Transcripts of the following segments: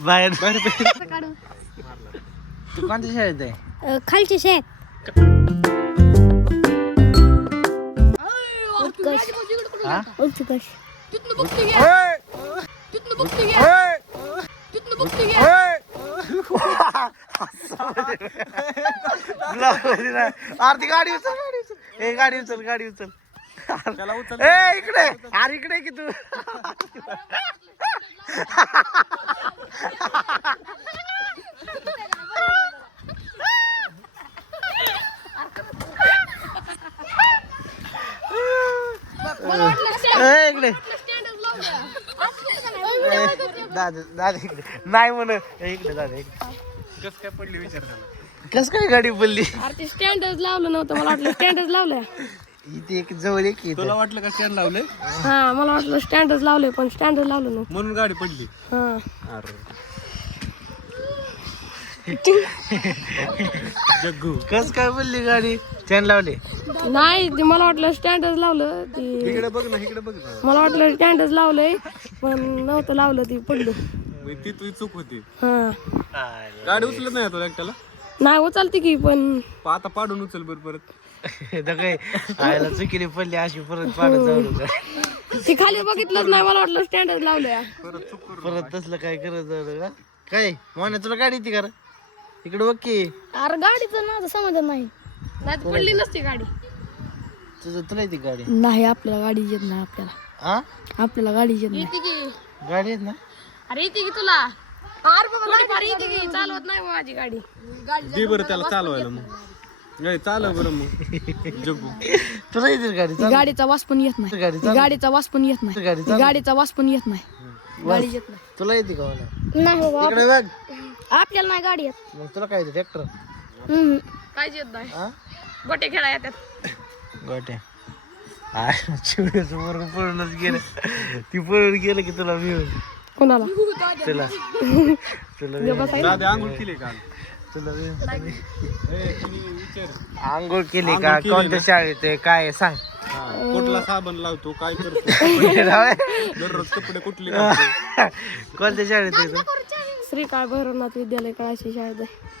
बाहेर तू कोणत्या शाळेत आहे? खालची शेत आरती गाडी उचल गाडी उचल इकडे अरे इकडे की तू इकडे दादा इकडे नाही म्हण इकडे दादा इकडे कस काय पडली विचार कस काय गाडी पडली स्टँडच लावलं नव्हतं मला वाटलं स्टँडच लावलं इथे एक जवळ एक तुला वाटलं का स्टँड लावलंय हा मला वाटलं स्टँडच लावलंय पण स्टँडच लावलं नव्हतं म्हणून गाडी पडली हा जग्गू कस काय पडली गाडी स्टँड लावले नाही ते मला वाटलं स्टँडच लावलं ती इकडे बघ ना मला वाटलं स्टँडच लावलंय पण नव्हतं लावलं ती पडलं ती तुझी चूक होती हा गाडी उचलत नाही तुला एकट्याला नाही उचलते की पण आता पाडून उचल बर परत काय आयला चुकीने पडली अशी परत पाडत जाऊ ती खाली बघितलंच नाही मला वाटलं स्टँडच लावलंय परत तसलं काय करत जाऊ का काय मोन्या तुला गाडी येते का रे? इकडे बघ की अरे गाडीचं माझं समजत नाही पडली नसती गाडी तुला येते गाडी नाही आपल्याला गाडी येत नाही आपल्याला गाडी येत नाही गाडी येत ना अरे येते की तुला अरे बाबा गाडी येते की चालवत नाही माझी गाडी दे बरं त्याला चालवायला मग गाडी चालव बरं मग जग्गू तुला येते गाडी गाडीचा वास पण येत नाही गाडीचा वास पण येत नाही गाडीचा वास पण येत नाही गाडी येत नाही तुला येते का मला नाही इकडे बघ आपल्याला नाही गाडी येत मग तुला काय येते ट्रॅक्टर काय येत नाही गोटे खेळा येतात गोट्या चिवड्याचं वर्ग पळूनच गेलं ती पळून गेलं की तुला मिळून कोणाला तुला तुला दादा आंघोळ केली का तुला विचार आंघोळ केली का कोणत्या शाळेत आहे काय सांग कुठला साबण लावतो काय करतो दररोज कपडे कुठले घालतो? कोणत्या शाळेत आहे तू श्रीकाळ भैरवनाथ विद्यालय कळाशी शाळेत आहे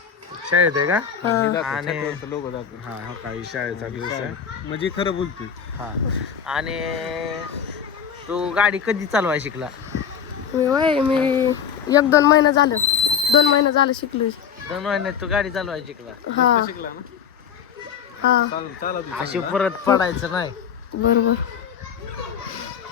शाळेत आहे का आणि लोक दाखव हा काही शाळेचा दिवस आहे म्हणजे खरं बोलतोय हा आणि तू गाडी कधी चालवाय शिकला मी 1-2 महिने झालं 2 महिने झालं शिकलोय 2 महिन्यात तू गाडी चालवाय शिकला हा शिकला ना हा चालत अशी परत पडायचं नाही बरोबर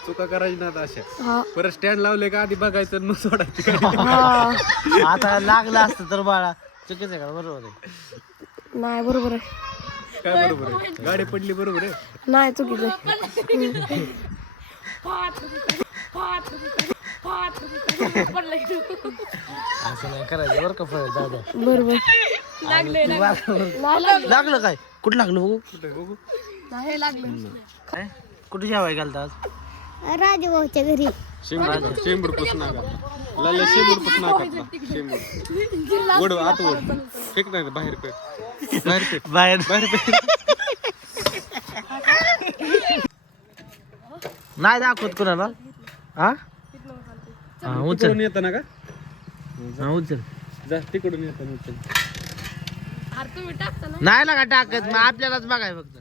चुका करायची ना अशा हा परत स्टँड लावले का आधी बघायचं न सोडायची गाडी. हा आता लागलं असतं तर बाळा चुकीचं आहे का बरोबर आहे नाही बरोबर आहे काय बरोबर आहे गाडी पडली बरोबर आहे नाही चुकीचं आहे. असं नाही करायचं बरं का परत दादा बरोबर लागलं काय कुठं लागलं बघू बघू नाही लागलं काय कुठे जेवाय घालता आज राजभाऊच्या घरी शेंबूड पुस नाका लाल्या शेंबूड पुस नाका शेंबूड ओढ आत ओढ फेक नाही बाहेर फेक बाहेर फेक बाहेर बाहेर फेक नाही दाखवत कुणाला हा हा उचल तिकडून येताना का हा उचल जा तिकडून येताना उचल अरे तुम्ही टाकता ना नाही लागा टाकत मग आपल्यालाच बघाय फक्त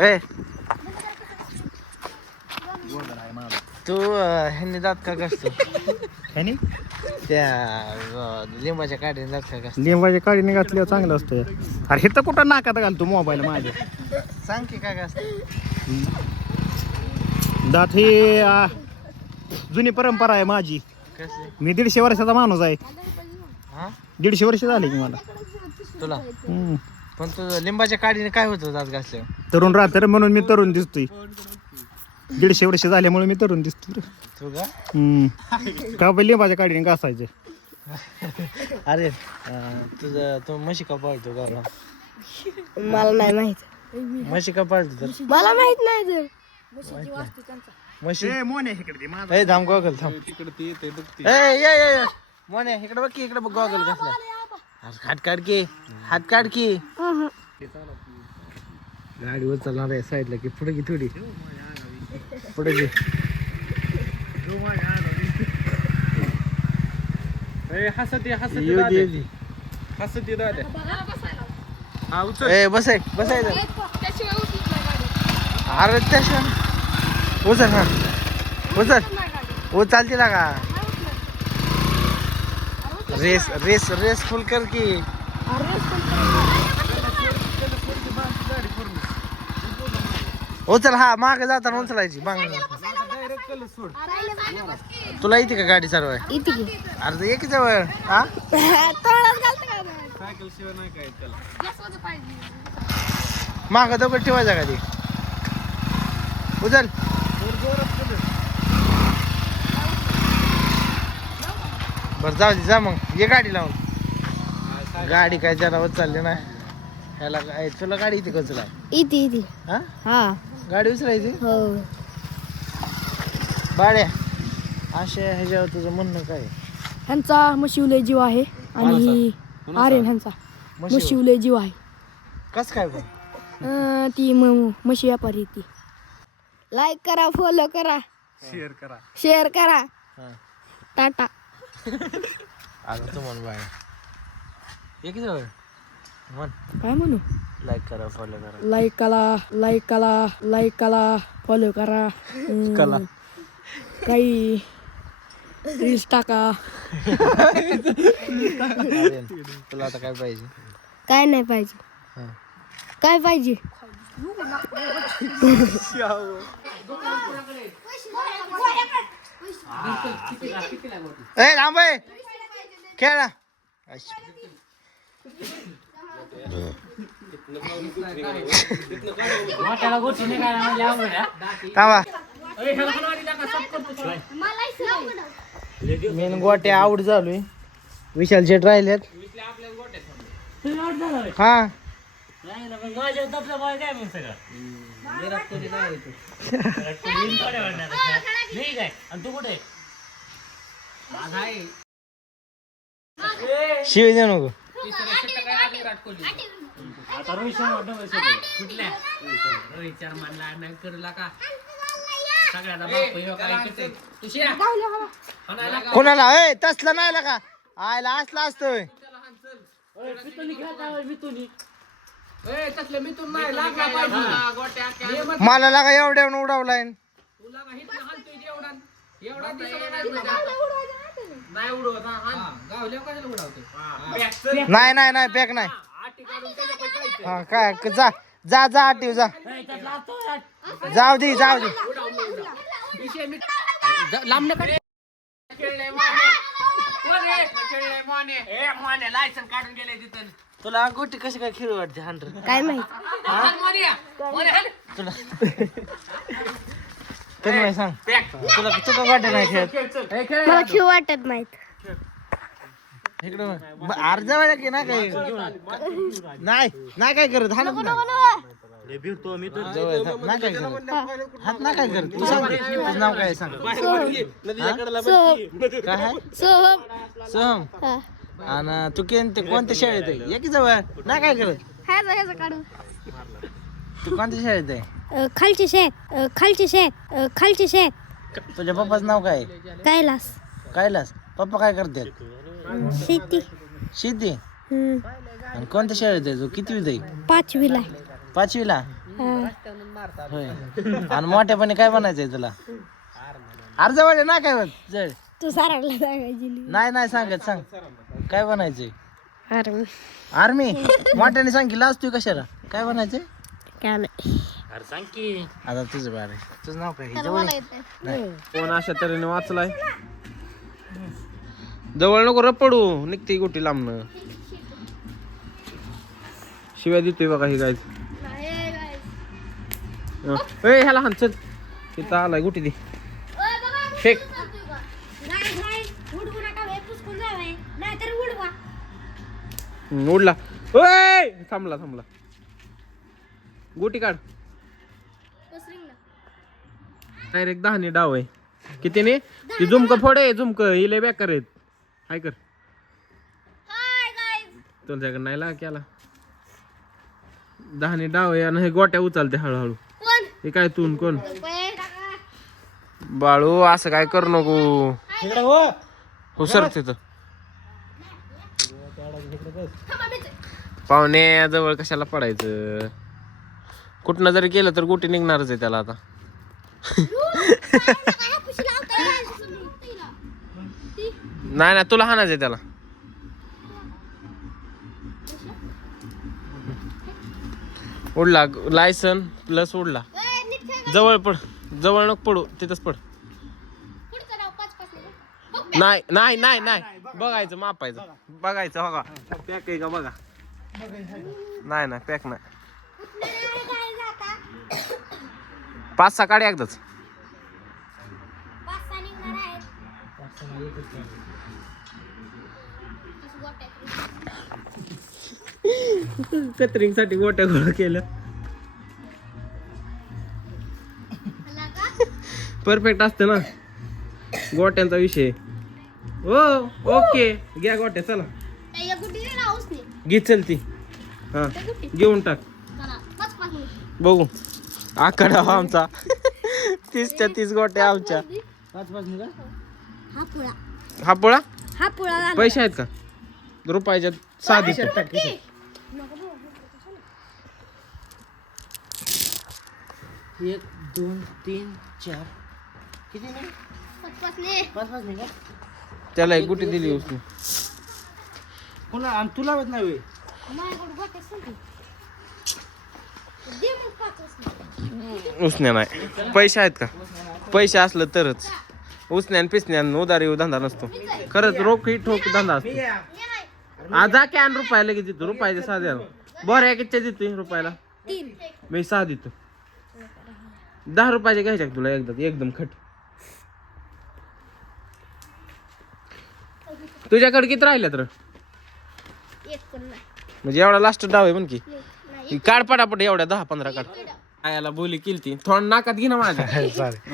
ए तू ह्यांनी दात का घासतो ह्यानी त्या लिंबाच्या काढीने दात का घासतो लिंबाच्या काळीने घातल्यावर चांगलं असतं अरे हे तर कुठं नाकात घालतो मोबाईल माझ्या सांग की काय घासतो दात ही जुनी परंपरा आहे माझी कसले मी 150 वर्षाचा माणूस आहे हा 150 वर्ष झाले की मला तुला हम्म. पण तू लिंबाच्या काढीने काय होतं दात घासल्यावर तरुण राहतं रे म्हणून मी तरुण दिसतोय 150 वर्ष झाल्यामुळे मी तरुण दिसतोय तू का का बा लिंबाच्या काळीने घासायचं अरे तुझं तू म्हशी का पाळतो गावाला मला नाही माहित म्हशी का पाळतो तर मला माहित नाही तर म्हशीची वास्तू त्यांचा. म्हशी मोने इकडे दे, माझा. ए थांब गॉगल थांब. तिकडे ती येते बघती ए ये मोने इकडे बघ की इकडे बघ गॉगल कसला. हात काढ की हात काढ की. गाडीवर चालणार आहे साईडला की पुढे की थोडी पुढे की. हसत ये हसत येऊ दे, येऊ दे. हसत ये दादा बघा बसायला. हा उचल ए बसायचं. त्याशिवाय उठलीच नाही गाडी. अरे त्याच्या उचल हा उचल नाही गाडी. ओ चालते ना का. नाही उठलं. रेस फुल कर की. अरे उचल हा मागे जाताना उचलायची माग. डायरेक्ट कल सोड तुला येते का गाडी चालवाय. इथे की. अरे एक जवळ हा तोंडात घालतं का नाही? सायकल शिवाय नाही काय त्याला गॅसमध्ये पाहिजे. माग दगड ठेवायचा गाडी. उचल बर जाऊ दे जा मग ये गाडी लावून. गाडी काय जरा चालली ना ह्याला काय तुला गाडी येते का उचलाय. इथे हा हा गाडी उचलायची हो. बाड्या अशा ह्याच्यावर तुझं म्हणणं काय. ह्यांचा म्हशीवले जीव आहे आणि आर्यन ह्यांचा म्हशीवले जीव आहे. कस काय बघ ती म्हशी व्यापारी ती. लाईक करा फॉलो करा शेअर करा टाटा. आता तू म्हण बाय एक जवळ म्हण काय म्हणू. लाईक करा फॉलो करा. लाईक करा फॉलो करा. कला. काही रील्स टाका. आर्यन, तुला आता काय पाहिजे. काय नाही पाहिजे. हा. काय पाहिजे. ए थांब ए. खेळा थांबा. मेन गोट्या आवड चालू आहे. विशाल शेट राहिलेत. हा शिवी देऊ नको. कोणाला ए तसला नाही लागा आयला असला असतोय. मला लागा एवढ्या उडावलाय. नाही नाही नाही पॅक नाही. हा काय जा जा जा आठव जा. जाऊ दे जाऊ दे. तुला गोटी कशी काय खेळू वाटते 100 काय माहित. तुला तरी नाही सांग तुला तुका वाटत नाही खेळत. मला खेळ वाटत नाहीत. इकडं अर्धा वेळा की ना काय नाही नाही काय करत हा नाही काय करत हात नाही काय करत. तू सांग तुझं नाव काय सांग. काय आहे सोहम. आणि तू ते कोणत्या शाळेत आहे. एक जवळ नाही काय करत. तू कोणत्या शाळेत आहे. खालचे शेत तुझ्या पप्पाचं नाव काय. कैलास. पप्पा काय करतात. शेती. आणि कोणत्या शाळेत आहे तू. कितवीत आहे. 5वीला. होय. आणि मोठ्यापणे काय बनायचंय तुला. अर्ध वाटे ना काय जळ तू सारायला नाही नाही सांगत सांग काय बनायचंय. आर्मी. मोठ्याने सांग की लाज तू कशाला काय बनायचंय. काय नाही. आता तुझं बार आहे. तुझं नाव काय. कोण अशा तऱ्हेने वाचलाय. जवळ नको रपडू निघते गोटी लांबणं. शिव्या देतोय बघा ही गाय. ह्याला हान चल तिथं आलाय गोटी दे फेक. उडला. थांबला गोटी काढ. डायरेक्ट 10 डाव आहे. कितीने ती झुमक फोडे झुमक हिले बेकार आहेत. काय कर तुझ्याकडे नाही ला केला 10 डाव आहे आणि हे गोट्या उचलते हळूहळू. हे काय तू कोण बाळू असं काय करू नको. हो सर तिथं पाहुणे जवळ कशाला पडायचं. कुठनं जरी केलं तर गोटी निघणारच आहे त्याला आता. नाही ना तुला हाणायचंय त्याला. उडला लायसन प्लस उडला. जवळ पड जवळ नको पडू तिथंच पड. नाही नाही नाही नाही बघायचं मापायचं बघायचं हो का पॅक आहे का बघा. नाही नाही पॅक नाही. 5-6 काढे एकदाच. कतरिंग साठी गोट्या गोळा केलं. परफेक्ट असतं ना गोट्यांचा विषय. हो ओके घ्या गोट्या चला घे चल ती. हा घेऊन टाक बघू आकडा आमचा 30च्या 30 गोट्या आमच्या. हा पोळा पैसे आहेत का रुपयाच्या 6 देतो. 1 2 3 4 किती नाही 5 नाही का. त्याला एक गुटी दिली उसने. कोणा आणि तुला होत नाही. उसने नाही. पैसे आहेत का पैसे असलं तरच. उसन्यान पिसण्यान उधारी धंदा नसतो खरंच. रोखी ठोक धंदा असतो. जा की आण रुपया लगेच देतो. रुपयाचे 6 द्या. बरं किती देतो रुपयाला मी 6 देतो. 10 रुपयाचे घ्यायचे का तुला एकदा एकदम खट. तुझ्याकडे किती राहिले तर म्हणजे एवढा लास्ट डाव आहे म्हण की. काढ पटापट एवढ्या 10-15 काढ. रायाला बोली केलती थोडं नाकात घे ना माझ्या.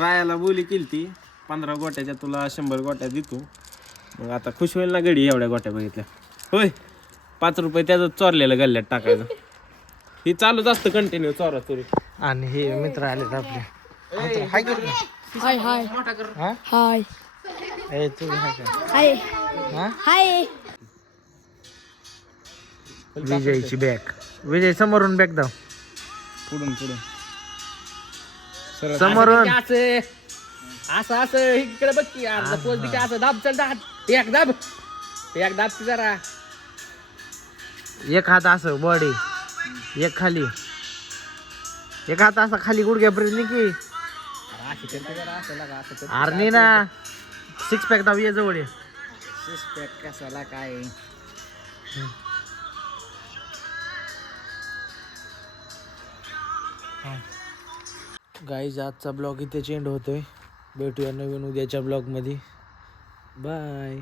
रायाला बोली केलती 15 गोट्याच्या तुला 100 गोट्या देतो. मग आता खुश होईल ना गडी एवढ्या गोट्या बघितल्या. होय 5 रुपये त्याचं चोरलेलं गल्ल्यात टाकायचं. हे चालूच असतं कंटिन्यू चोरा चोरी. आणि हे मित्र आलेत आपले. हाय हाय हाय ए तू हाय का. हाय हा हाय. विजयची बॅग. विजय समोरून बॅग दाव. पुढून समोरून असं असं इकडे बघ की असं दाब चल दाब एक दाब की जरा. एक हात असं बॉडी एक खाली एक हात असा खाली गुडघ्यापर्यंत की. आर्नी ना 6 पॅक दाव ये जवळ. 6 पॅक कसाला काय. गाईज आजचा ब्लॉग इथे चेंड होतोय. भेटूया नवीन उद्याच्या ब्लॉग मध्ये. बाय.